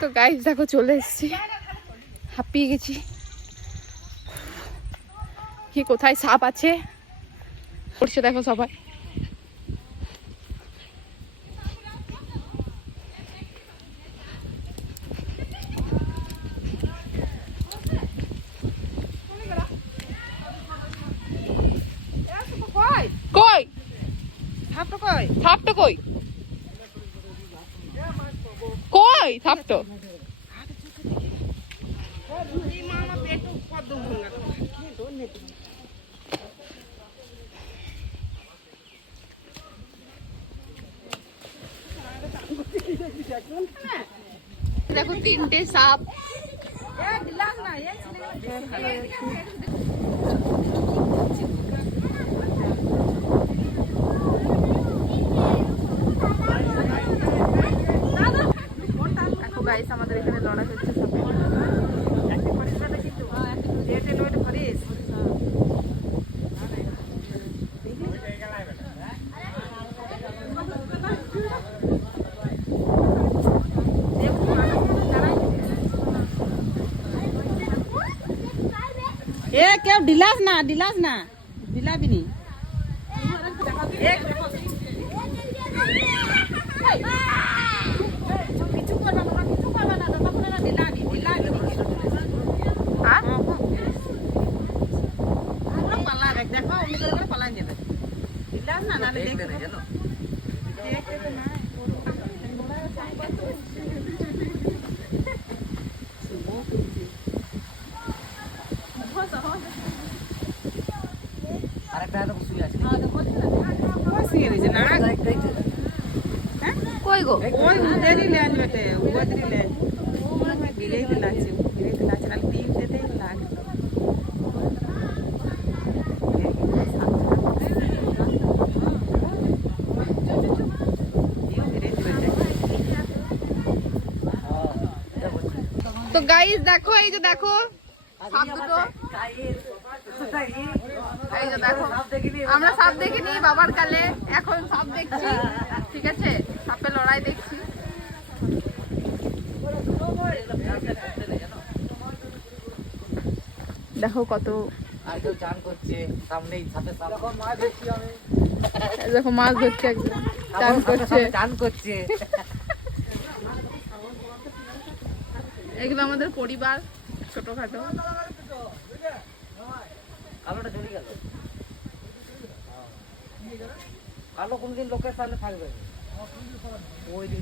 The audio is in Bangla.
তো গাইস দেখো চলে এসেছি, হাঁপিয়ে গেছি। কি কোথায় সাপ আছে পড়ছে দেখো সবাই। কই সাপটা কই? সাপটা কই? কই সাপটা? দেখো তিনটে সাপ। দেখো গাইস আমাদের এখানে লড়াই হচ্ছে এ কেউ ঢিলাস না ঢিলাবি নি। কই গো? ওই উদেরই লেন বেটে উদেরই লেন বিলেই দিলাছে নাল তিন দেতে লাগ তো গাইস দেখো, এই যে দেখো সাপ দুটো। এই যে দেখো আমরা সাপ দেখিনি বাবার কালে, এখন সাপ দেখছি। ঠিক আছে, সাপের লড়াই দেখছি। দেখো কত দেখো মাছ ধরছে, একদম চান করছে। এগুলো আমাদের পরিবার, ছোটখাটো। কালো কোনদিন লোকের সামনে থাকবে ওই দিন